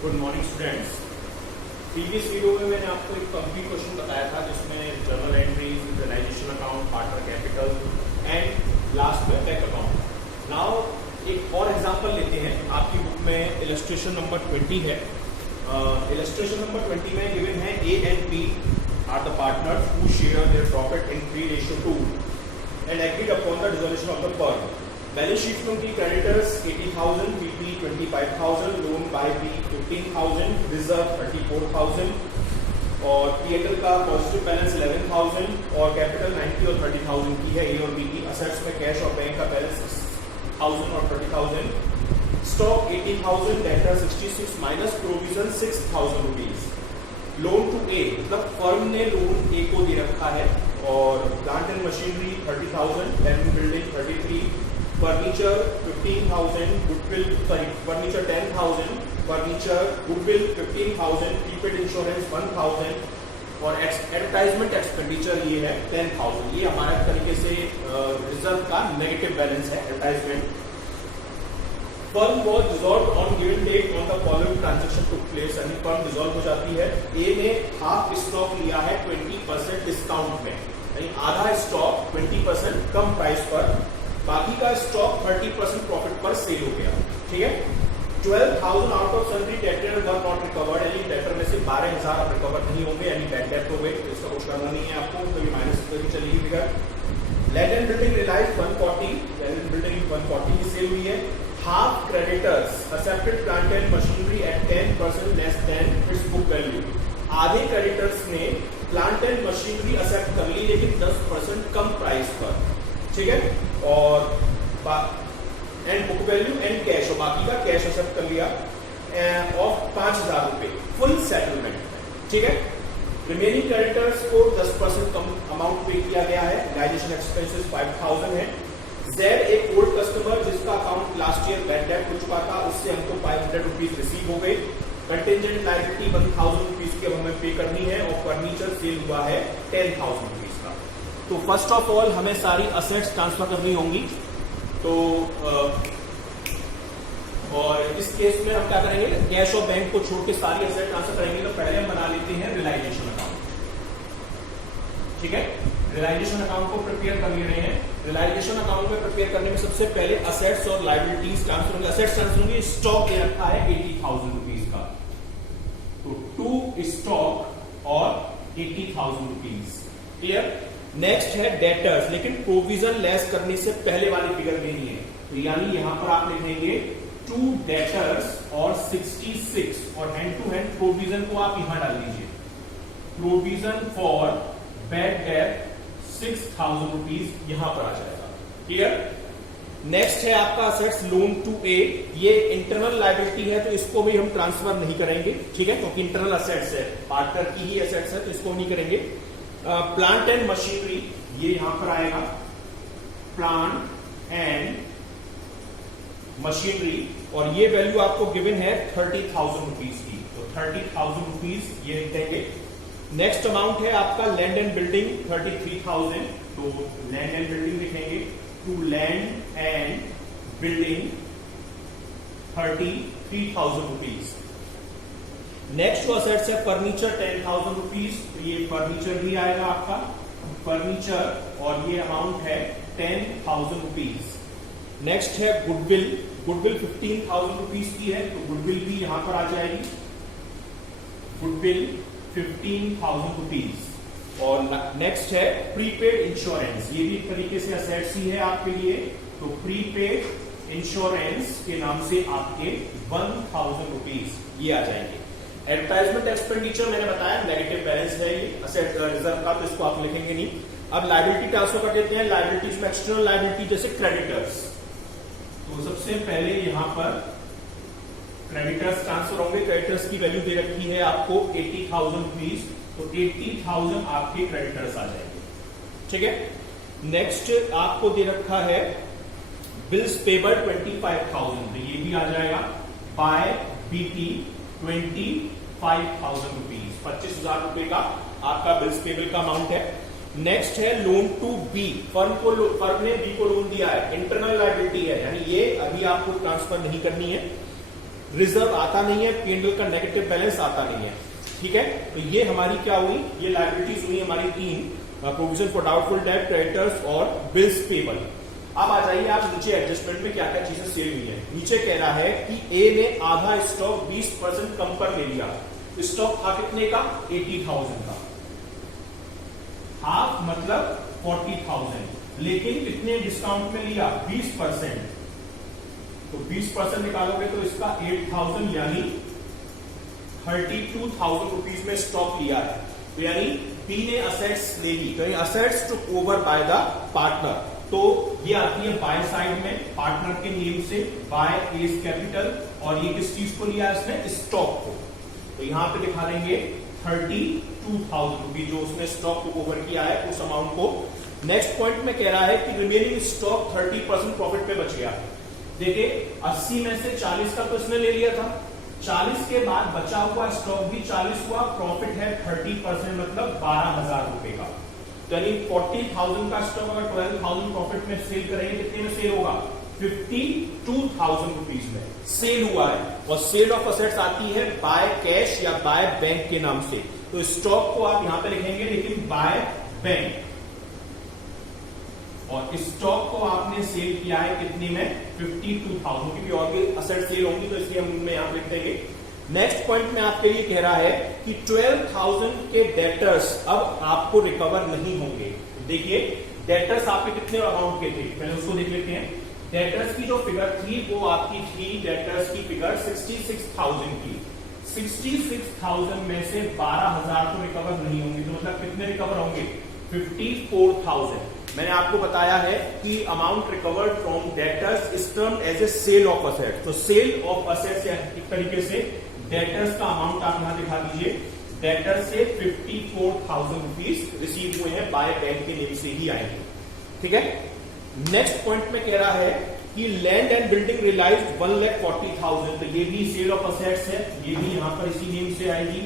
Good morning students. Previous video में मैंने आपको एक कंप्लीट क्वेश्चन बताया था जिसमें journal entries, realisation account, partner capital and last में बैंक अकाउंट। नाउ एक और एग्जांपल लेते हैं। आपकी बुक में इलस्ट्रेशन नंबर 20 है। इलस्ट्रेशन नंबर 20 में गिवन है A and B are the partners who share their profit in 3:2 and agreed upon the dissolution of the firm. Balance sheet में उनकी creditors 80,000, PP 25,000, loan by B 15,000, reserve 34,000 और PL का positive balance 11,000 और capital 90 और 30,000 की है ए और B की। असेट्स में कैश और बैंक का बैलेंस 6,000 और 30,000, stock 80,000, debtor 66 minus provision 6,000 rupees. Loan to a मतलब फर्म ने लोन ए को दे रखा है और plant and machinery 30,000, land building 33, furniture 15,000, furniture 10,000, furniture goodwill 15,000, prepaid insurance 1,000 और एडवर्टाइजमेंट एक्सपेंडिचर ये है 10,000। ये हमारा एक तरीके से रिजर्व का नेगेटिव बैलेंस है advertisement. Firm was dissolve on given date on the following transaction took place. यानी फर्म डिसॉल्व हो जाती है। ए ने हाफ स्टॉक लिया है 20% डिस्काउंट में, यानी आधा स्टॉक 20% कम प्राइस पर, बाकी का स्टॉक 30% प्रॉफिट पर सेल हो गया। ठीक है। 12,000 out of sundry debtor were not recovered, यानी डेटर में से 12,000 अब रिकवर नहीं होंगे, यानी बैड डेट हो गए, तो इसका कुछ करना नहीं है आपको, तो ये माइनस करके चलेगी figure. Land and building realise 140, land and building 140 की सेल हुई है। Half creditors accepted plant and machinery at 10% less than its book value. आधे क्रेडिटर्स ने प्लांट एंड मशीनरी एक्सेप्ट कर ली लेकिन 10% कम प्राइस पर। ठीक है। और and book value and cash, और बाकी का कैश एक्सेप्ट कर लिया ऑफ 5,000 रुपए फुल सेटलमेंट। ठीक है। रिमेनिंग क्रेडिटर्स को 10% कम अमाउंट पे किया गया है। रियलाइजेशन एक्सपेंसेस 5,000 है। जेड एक ओल्ड कस्टमर जिसका account last year bad debt हो चुका था, उससे हमको 500 रुपीज रिसीव हो गए। कंटेंजेंट लायबिलिटी 1,000 रुपीज की अब हमें पे करनी है और फर्नीचर सेल हुआ है 10,000 रुपीज का। तो फर्स्ट ऑफ ऑल हमें सारी असेट्स ट्रांसफर करनी होंगी। तो और इस केस में हम क्या करेंगे, कैश और बैंक को छोड़ के सारी असेट ट्रांसफर करेंगे। तो पहले हम बना लेते हैं रियलाइजेशन अकाउंट। ठीक है। रियलाइजेशन अकाउंट को प्रिपेयर कर ले रहे हैं। रियलाइजेशन अकाउंट में प्रिपेयर करने में सबसे पहले असेट्स और लायबिलिटीज ट्रांसफर होंगे। असेट्स ट्रांसफर होंगे। स्टॉक दे रखा है 80,000 रुपीज का, तो टू स्टॉक और 80,000 रुपीज। क्लियर। नेक्स्ट है डेटर्स, लेकिन प्रोविजन लेस करने से पहले वाली फिगर देनी है, तो यानी यहां पर आप लिखेंगे 2 डेटर्स और 66 और हैंड टू हैंड प्रोविजन को आप यहां डाल दीजिए। Provision for bad debt 6,000 rupees यहां पर आ जाएगा। क्लियर। नेक्स्ट है आपका असेट्स लोन टू ए। ये इंटरनल लायबिलिटी है तो इसको भी हम ट्रांसफर नहीं करेंगे। ठीक है, क्योंकि इंटरनल असेट्स है, पार्टनर की ही असेट्स है, तो इसको नहीं करेंगे। प्लांट एंड मशीनरी ये यहां पर आएगा, प्लांट एंड मशीनरी, और ये वैल्यू आपको गिवन है 30,000 रुपीज की, तो 30,000 रुपीज ये देंगे। नेक्स्ट अमाउंट है आपका लैंड एंड बिल्डिंग 33,000, तो लैंड एंड बिल्डिंग लिखेंगे to land and building 33,000 rupees. Next जो असेट्स है फर्नीचर 10,000 रुपीज, तो ये फर्नीचर भी आएगा आपका फर्नीचर, और ये अमाउंट है 10,000 रुपीज। नेक्स्ट है गुडविल, गुडविल 15,000 रुपीज की है, तो गुडविल भी यहां पर आ जाएगी, गुडविल 15,000 रुपीज। और नेक्स्ट है प्रीपेड इंश्योरेंस, ये भी एक तरीके से असेट्स ही है आपके लिए, तो प्रीपेड इंश्योरेंस के नाम से आपके 1,000 रुपीज ये आ जाएंगे। एडवर्टाइजमेंट एक्सपेंडिचर मैंने बताया नेगेटिव बैलेंस है ये असेट रिजर्व का, तो इसको आप लिखेंगे नहीं। अब लायबिलिटी ट्रांसफर कर देते हैं। लायबिलिटीज में एक्सटर्नल लायबिलिटी जैसे क्रेडिटर्स, तो सबसे पहले यहां पर क्रेडिटर्स ट्रांसफर होंगे। क्रेडिटर्स की वैल्यू दे रखी है आपको 80,000 रुपीज, तो 80,000 आपके क्रेडिटर्स आ जाएंगे। ठीक है। नेक्स्ट आपको दे रखा है बिल्स पेबल 25,000, तो ये भी आ जाएगा बाय बीटी 25,000 रुपीज, 25,000 रुपए का आपका बिल्स पेबल का अमाउंट है। नेक्स्ट है लोन टू बी, फर्म ने बी को लोन दिया है, इंटरनल लायबिलिटी है, यानी ये अभी आपको ट्रांसफर नहीं करनी है। रिजर्व आता नहीं है, P&L का नेगेटिव बैलेंस आता नहीं है। ठीक है, तो ये हमारी क्या हुई, ये लायबिलिटीज हुई हमारी तीन, provision for doubtful debt, creditors और बिल्स पेबल। अब आ जाइए आप नीचे एडजस्टमेंट में क्या क्या चीजें सेल हुई है। नीचे कह रहा है कि ए ने आधा स्टॉक 20% कम पर ले लिया। स्टॉक था कितने का, 80,000 का, हाफ मतलब 40,000, लेकिन कितने डिस्काउंट में लिया, 20%। तो 20% निकालोगे तो इसका 8,000 यानी 32,000 रुपीज में स्टॉक लिया है। तो यानी बी ने असेट्स ले ली, तो assets took over by the partner. तो ये आती है बाय साइड में पार्टनर के नेम से, बाय एज कैपिटल, और ये किस चीज को लिया इसने, स्टॉक को। तो यहां पे दिखा देंगे 32,000 रुपीज जो उसने स्टॉक को ओवर किया है, उस अमाउंट को। नेक्स्ट पॉइंट में कह रहा है कि रिमेनिंग स्टॉक 30% प्रॉफिट पे बच गया। देखिए 80 में से 40 का तो इसने ले लिया था, 40 के बाद बचा हुआ स्टॉक भी 40 हुआ, प्रॉफिट है 30% मतलब 12,000 रुपए का। तो यानी 40,000 का स्टॉक अगर 12,000 प्रॉफिट में सेल करेंगे, कितने में सेल होगा, 52,000 रुपीज में सेल हुआ है। और सेल ऑफ असेट्स आती है बाय कैश या बाय बैंक के नाम से। तो स्टॉक को आप यहां पे लिखेंगे, लेकिन बाय बैंक, और स्टॉक को आपने सेल किया है कितने में, 52,000, क्योंकि और भी असेट सेल होंगी तो इसलिए हम उनमें यहां लिख देंगे। नेक्स्ट पॉइंट में आपके लिए कह रहा है कि 12,000 के डेटर्स अब आपको रिकवर नहीं होंगे। देखिए डेटर्स आपके कितने अमाउंट के थे, पहले उसको देख लेते हैं। डेटर्स की जो फिगर थी वो आपकी थी, डेटर्स की फिगर 66,000 की। 66,000 में से 12,000 तो रिकवर नहीं होंगे, तो मतलब कितने रिकवर होंगे, 54,000। मैंने आपको बताया है कि amount recovered from debtors is termed as a sale of assets. तो सेल ऑफ असेट्स एक तरीके से डेटर्स का अमाउंट आप यहां दिखा दीजिए। डेटर्स से 54,000 रुपीज रिसीव हुए हैं, बाय बैंक के नेम से ही आएंगे। ठीक है, नेक्स्ट पॉइंट में कह रहा है कि लैंड एंड बिल्डिंग रियलाइज्ड 1,40,000। तो ये भी सेल ऑफ असेट्स है, ये भी यहां पर इसी नेम से आएगी।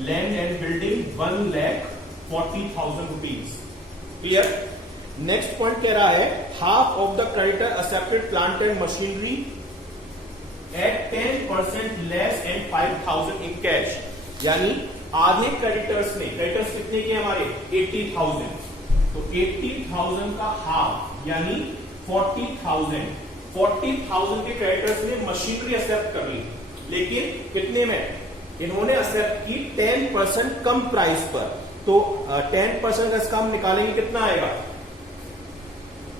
Land and building 1,40,000 rupees. Clear. Next point कह रहा है half of the creditor accepted plant and machinery at 10% less and 5,000 in cash. यानी आधे क्रेडिटर्स ने, क्रेडिटर्स कितने के हमारे, 80,000, तो 80,000 का हाफ यानी 40,000, 40,000 के क्रेडिटर्स ने मशीनरी एक्सेप्ट कर ली, लेकिन कितने में, इन्होंने एक्सेप्ट की 10% कम प्राइस पर। तो 10% का इसका हम निकालेंगे, कितना आएगा,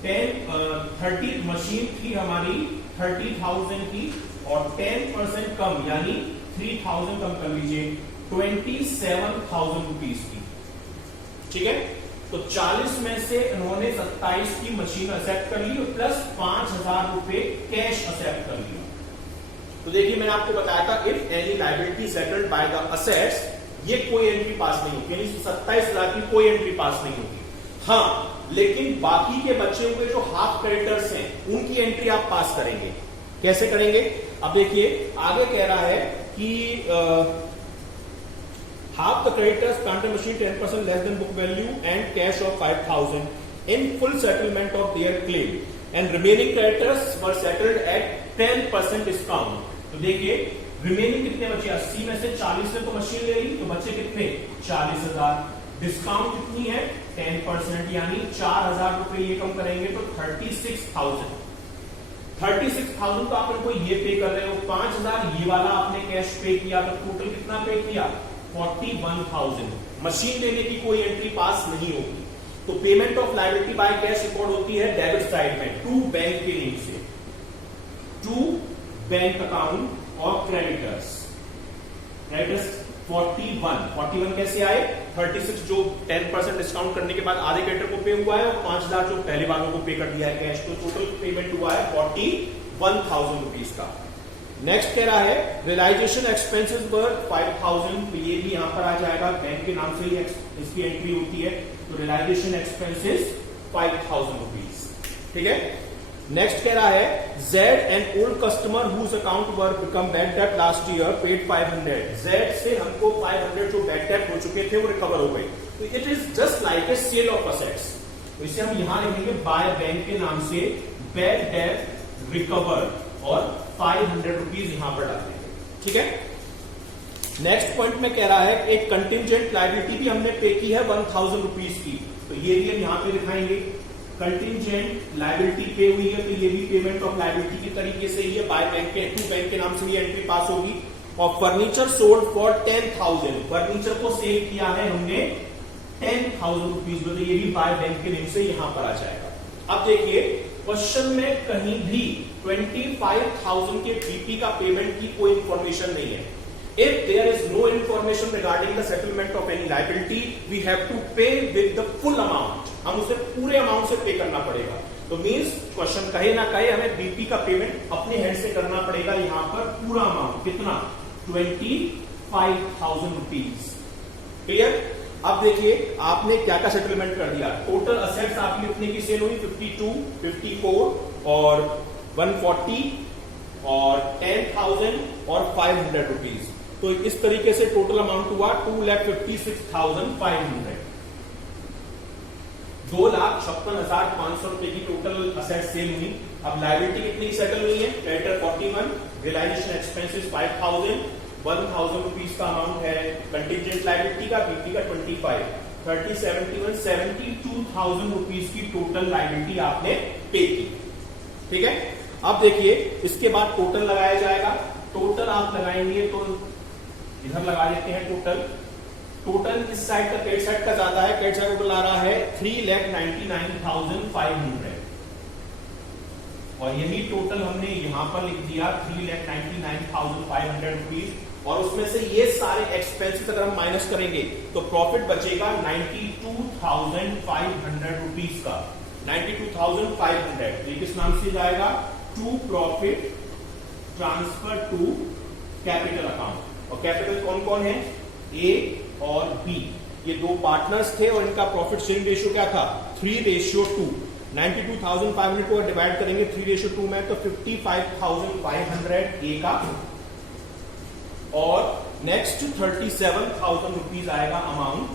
30 मशीन थी हमारी 30,000 की, और 10% कम यानी 3,000 कम कर लीजिए, 27,000 रुपीज की। ठीक है, तो 40 में से इन्होंने 27 की मशीन एक्सेप्ट कर ली, प्लस 5,000 रुपए कैश एक्सेप्ट कर लिया। तो देखिए मैंने आपको बताया था, if any liability settled by the assets, ये कोई एंट्री पास नहीं होगी, यानी 27,000 की कोई एंट्री पास नहीं होगी। हाँ, लेकिन बाकी के बचे हुए जो हाफ क्रेडिटर्स हैं, उनकी एंट्री आप पास करेंगे। कैसे करेंगे, अब देखिए आगे कह रहा है कि half the creditors plant and machine 10% less then book value and cash of 5,000 in full settlement of their claim, and remaining creditors were settled at 10% discount. तो देखिए रिमेनिंग कितने बचे, 80 में से 40 ने तो मशीन ले ली, तो बचे कितने, 40,000। डिस्काउंट कितनी है, 10%, यानी 4,000 रुपए ये कम करेंगे तो 36,000। 36,000 तो आप इनको ये पे कर रहे हो, 5,000 ये वाला आपने कैश पे किया, तो टोटल कितना पे किया, 41,000। मशीन लेने की कोई एंट्री पास नहीं होगी। तो payment of liability by cash record होती है डेबिट साइड में, टू बैंक के नेम से, टू बैंक अकाउंट और क्रेडिटर्स। क्रेडिटर्स 41 कैसे आए, 36 जो 10% डिस्काउंट करने के बाद आधे क्रेडिटर को पे हुआ है, और 5,000 जो पहले वालों को पे कर दिया है कैश, तो टोटल पेमेंट हुआ है 41,000 रुपीज का। नेक्स्ट कह रहा है रियलाइजेशन एक्सपेंसेस वर 5,000, तो ये भी यहां पर आ जाएगा, बैंक के नाम से ही इसकी एंट्री होती है। तो रियलाइजेशन एक्सपेंसेस 5,000 रुपीज। ठीक है, नेक्स्ट कह रहा है Z and old customer whose account were become bad debt last year paid 500। Z से हमको 500 जो बैड डेट हो चुके थे वो रिकवर हो गए। तो it is just like a sale of assets. तो इसे हम यहां लिखेंगे बाय बैंक के नाम से बैड डेट रिकवर, और 500 रुपीज यहां पर डाल देंगे। ठीक है। नेक्स्ट पॉइंट में कह रहा है एक कंटिंजेंट लायबिलिटी भी हमने पे की है 1000 रुपीज की, तो ये भी हम यहां पे दिखाएंगे। कंटिंजेंट लायबिलिटी पे हुई है, तो ये भी पेमेंट ऑफ लायबिलिटी के तरीके से ही है, बाय बैंक के टू बैंक के नाम से ये एंट्री पास होगी। और फर्नीचर सोल्ड फॉर 10,000, फर्नीचर को सेल किया है हमने 10,000 रुपीज में, तो ये भी बाय बैंक के नेम से यहां पर आ जाएगा। अब देखिए क्वेश्चन में कहीं भी 25,000 के बीपी का पेमेंट की कोई इंफॉर्मेशन नहीं है। If there is no information regarding the settlement of any liability, we have to pay with the full amount. हम उसे पूरे अमाउंट से पे करना पड़ेगा। तो मीन्स क्वेश्चन कहे ना कहे हमें बीपी का पेमेंट अपने हेड से करना पड़ेगा। यहां पर पूरा अमाउंट कितना, 25,000 रुपीज। क्लियर। अब देखिए आपने क्या क्या सेटलमेंट कर दिया। टोटल असेट्स आपकी कितने की सेल हुई, 52, 54 और 140 और 10,000 और 500 रुपीज। तो इस तरीके से टोटल अमाउंट हुआ 2,56,500। 2,56,500 रुपए की टोटल असेट सेल हुई। अब लायबिलिटी कितनी सेटल हुई है, क्रेडिटर 41, रियलाइजेशन एक्सपेंसेस 5,000, 1,000 रुपीज का अमाउंट है कंटिजेंट लायबिलिटी का, बीपी का 25, 30, 71, 72,000 रुपीज की टोटल लायबिलिटी आपने पे की। ठीक है। अब देखिए इसके बाद टोटल लगाया जाएगा। टोटल आप लगाएंगे तो इधर लगा लेते हैं टोटल इस साइड का क्रेडिट साइड का ज्यादा है, क्रेडिट साइड टोटल आ रहा है 3,99,500 और यही टोटल हमने यहां पर लिख दिया 3,99,500 रुपीज। और उसमें से ये सारे एक्सपेंसेस अगर हम माइनस करेंगे तो प्रॉफिट बचेगा 92,500 रुपीज का। 92,500 ये किस नाम से जाएगा, to profit transfer to capital account. और कैपिटल कौन कौन है, ए और बी, ये दो पार्टनर्स थे और इनका प्रॉफिट शेयरिंग रेशियो क्या था, 3:2। 92,500 को डिवाइड करेंगे 3:2 में तो 55,500 ए का और नेक्स्ट 37,000 रुपीज आएगा अमाउंट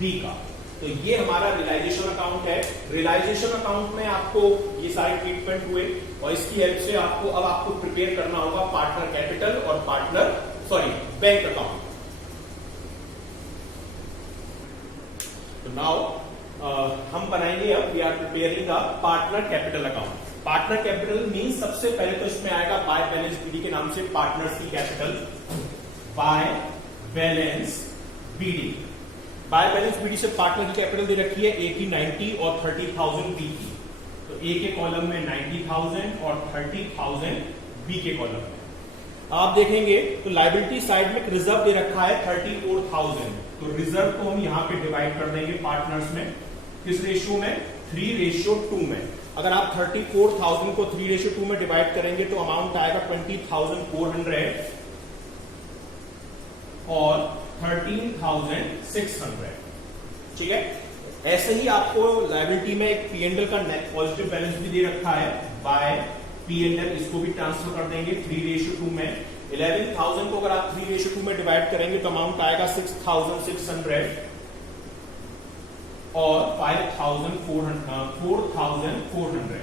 बी का। तो ये हमारा रियलाइजेशन अकाउंट है। रियलाइजेशन अकाउंट में आपको ये सारे ट्रीटमेंट हुए और इसकी हेल्प से आपको प्रिपेयर करना होगा पार्टनर कैपिटल और बैंक अकाउंट। तो नाउ हम बनाएंगे, अब we are preparing the partner capital account. Partner capital mean सबसे पहले तो इसमें आएगा बाय बैलेंस बीडी के नाम से पार्टनर्स की capital, by balance BD. By balance BD से पार्टनर की कैपिटल दे रखी है ए की 90 और 30,000 बी की। तो ए के कॉलम में 90,000 और 30,000 बी के कॉलम में। आप देखेंगे तो लायबिलिटी साइड में रिजर्व दे रखा है 34,000। तो रिजर्व को हम यहां पे डिवाइड कर देंगे पार्टनर्स में, किस रेशियो में, 3:2 में। अगर आप 34,000 को 3:2 में डिवाइड करेंगे तो अमाउंट आएगा 20,400 और 13,600। ठीक है। ऐसे ही आपको लायबिलिटी में एक पीएनएल का पॉजिटिव बैलेंस भी दे रखा है बाय पीएनएल, इसको भी ट्रांसफर कर देंगे 3:2 में। 11,000 को अगर आप 3:2 में डिवाइड करेंगे तो अमाउंट आएगा 6,600 और 4,400।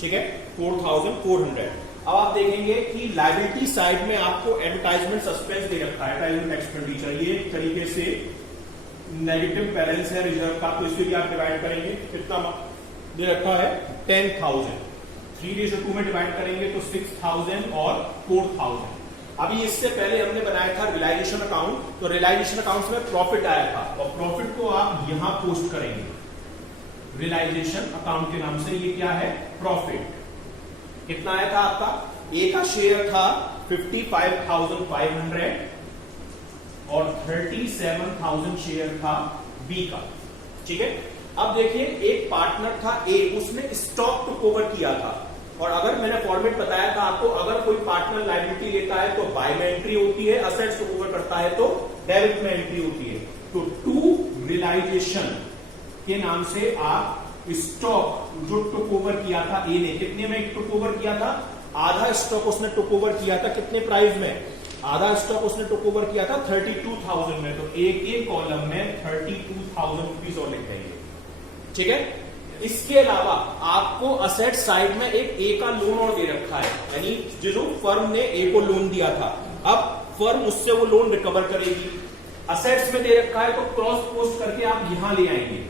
ठीक है, 4,400। अब आप देखेंगे कि लायबिलिटी साइड में आपको एडवर्टाइजमेंट सस्पेंस दे रखा है, एडवर्टाइजमेंट एक्सपेंडिचर, ये एक तरीके से नेगेटिव बैलेंस है रिजर्व का, तो इसके भी आप डिवाइड करेंगे, कितना दे रखा है 10,000। 3:2 में डिवाइड करेंगे तो 6,000 और 4,000। अभी इससे पहले हमने बनाया था रियलाइजेशन अकाउंट, तो रियलाइजेशन अकाउंट में प्रॉफिट आया था और प्रॉफिट को आप यहां पोस्ट करेंगे रियलाइजेशन अकाउंट के नाम से। ये क्या है, प्रॉफिट। कितना आया था आपका, ए का शेयर था 55,500 और 37,000 शेयर था बी का। ठीक है। अब देखिए एक पार्टनर था ए, उसने स्टॉक टुक ओवर किया था और अगर मैंने फॉर्मेट बताया था आपको, अगर कोई पार्टनर लायबिलिटी लेता है तो बाय में एंट्री होती है, असेट्स टुक ओवर करता है तो डेबिट में एंट्री होती है। तो टू रियलाइजेशन के नाम से आप स्टॉक जो टुक ओवर किया था ए ने, कितने में टुक ओवर किया था, आधा स्टॉक उसने टुक ओवर किया था, कितने प्राइस में, आधा स्टॉक उसने टुक ओवर किया था 32,000 में। तो एक एक कॉलम में 32,000 रुपीज और लिख देंगे। ठीक है। इसके अलावा आपको असेट साइड में एक ए का लोन और दे रखा है, यानी जो फर्म ने ए को लोन दिया था, अब फर्म उससे वो लोन रिकवर करेगी। असेट्स में दे रखा है तो क्रॉस पोस्ट करके आप यहां ले आएंगे,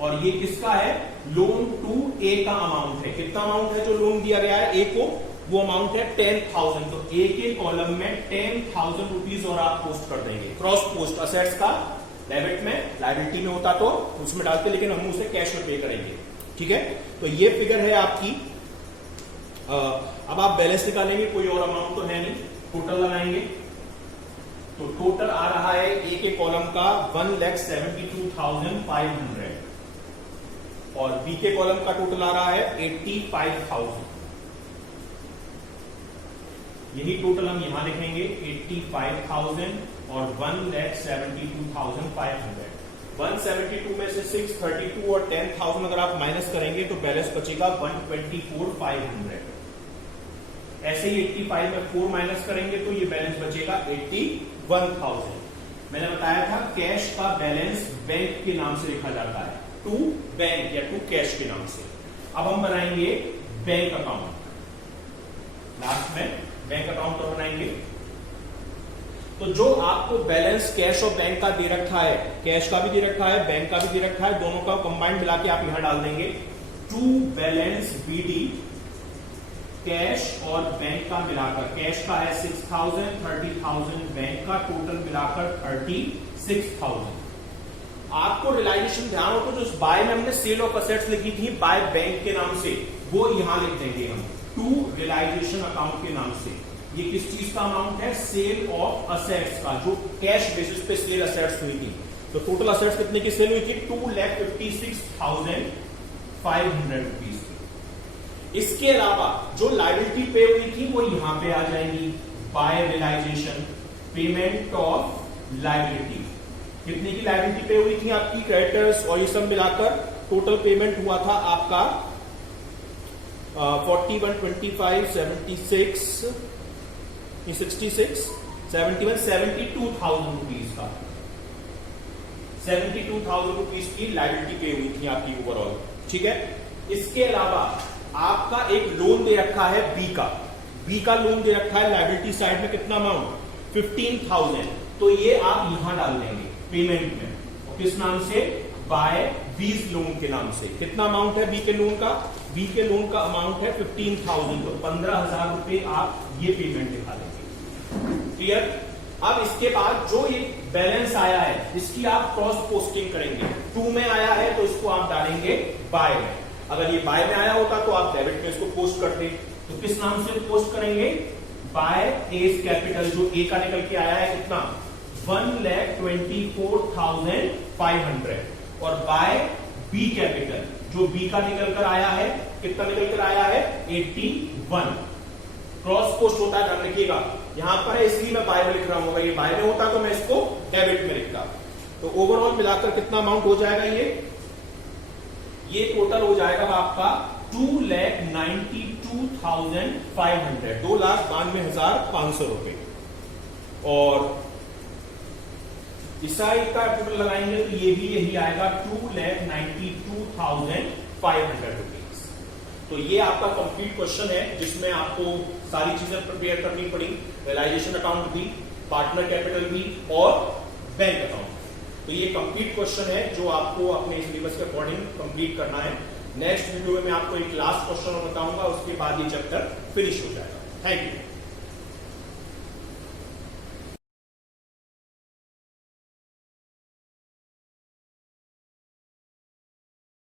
और ये किसका है? लोन टू ए का अमाउंट है। कितना अमाउंट है जो लोन दिया गया है ए को? वो अमाउंट है 10,000। तो ए के कॉलम में 10,000 रुपीज और आप पोस्ट कर देंगे। क्रॉस पोस्ट असेट्स का डेबिट में, लायबिलिटी में होता तो उसमें डालते, लेकिन हम उसे कैश में पे करेंगे। ठीक है, तो ये फिगर है आपकी। अब आप बैलेंस निकालेंगे, कोई और अमाउंट तो है नहीं, टोटल लगाएंगे। तो टोटल आ रहा है ए के कॉलम का 1,72,500 और बी के कॉलम का टोटल आ रहा है 85,000। यही टोटल हम यहां लिखेंगे 85,000 और 1,72,500। 172 में से 632 और 10,000 अगर आप माइनस करेंगे तो बैलेंस बचेगा 124,500। ऐसे ही 85 में 4 माइनस करेंगे तो ये बैलेंस बचेगा 81,000। मैंने बताया था कैश का बैलेंस बैंक के नाम से लिखा जाता है, टू बैंक या टू कैश के नाम से। अब हम बनाएंगे बैंक अकाउंट, लास्ट में बैंक अकाउंट तो बनाएंगे। तो जो आपको बैलेंस कैश और बैंक का दे रखा है, कैश का भी दे रखा है, बैंक का भी दे रखा है, दोनों का कंबाइंड मिला के आप यहां डाल देंगे। टू बैलेंस बीडी, कैश और बैंक का मिलाकर, कैश का है 6,000, 30,000 बैंक का, टोटल मिलाकर 36,000। आपको रियलाइजेशन ध्यान हो तो जो बाय में हमने सेल ऑफ असेट्स लिखी थी बाय बैंक के नाम से, वो यहां लिख देंगे हम टू रियलाइजेशन अकाउंट के नाम से। ये किस चीज का अमाउंट है? सेल ऑफ असेट्स का, जो कैश बेसिस पे सेल असेट्स हुई थी। तो टोटल असेट्स कितने की सेल हुई थी? 2,56,500 रुपीज की। इसके अलावा जो लायबिलिटी पे हुई थी वो यहां पे आ जाएंगी, by realisation, payment of liability. कितने की लायबिलिटी पे हुई थी आपकी? क्रेडिटर्स और ये सब मिलाकर टोटल पेमेंट हुआ था आपका 41, 25, 76, 66, 71, 72,000 रुपीज का, 72,000 रुपीज की लायबिलिटी पे हुई थी आपकी ओवरऑल। ठीक है, इसके अलावा आपका एक लोन दे रखा है बी का, बी का लोन दे रखा है लायबिलिटी साइड में, कितना अमाउंट? 15,000। तो ये आप यहां डाल देंगे पेमेंट में, और किस नाम से? बाय बीज लोन के नाम से। कितना अमाउंट है बी के लोन का? बी के लोन का अमाउंट है 15,000, तो 15,000 रुपए आप ये पेमेंट दिखा देंगे। क्लियर? अब इसके बाद जो ये बैलेंस आया है इसकी आप क्रॉस पोस्टिंग करेंगे। 2 में आया है तो इसको आप डालेंगे बाय में। अगर ये बाय में आया होता तो आप डेबिट में इसको पोस्ट करते। तो किस नाम से पोस्ट करेंगे? बाय एस कैपिटल, जो ए का निकल के आया है कितना? 1,24,500 और बाय बी कैपिटल, जो बी का निकल कर आया है, कितना निकल कर आया है? 81। क्रॉस पोस्ट होता है, ध्यान रखिएगा। यहां पर है इसलिए मैं बाय में लिख रहा हूं, अगर ये बाय में होता तो मैं इसको डेबिट में लिखता। तो ओवरऑल मिलाकर कितना अमाउंट हो जाएगा? ये टोटल हो जाएगा आपका 2,92,500, 2,92,500 रुपए। और इस साइड का टोटल लगाएंगे तो ये भी यही आएगा 2,92,500 रुपीज। तो ये आपका कंप्लीट क्वेश्चन है जिसमें आपको सारी चीजें प्रिपेयर करनी पड़ी, रियलाइजेशन अकाउंट भी, पार्टनर कैपिटल भी और बैंक अकाउंट। तो ये कंप्लीट क्वेश्चन है जो आपको अपने सिलेबस के अकॉर्डिंग कंप्लीट करना है। नेक्स्ट वीडियो में मैं आपको एक लास्ट क्वेश्चन बताऊंगा, उसके बाद ये चैप्टर फिनिश हो जाएगा। Thank you.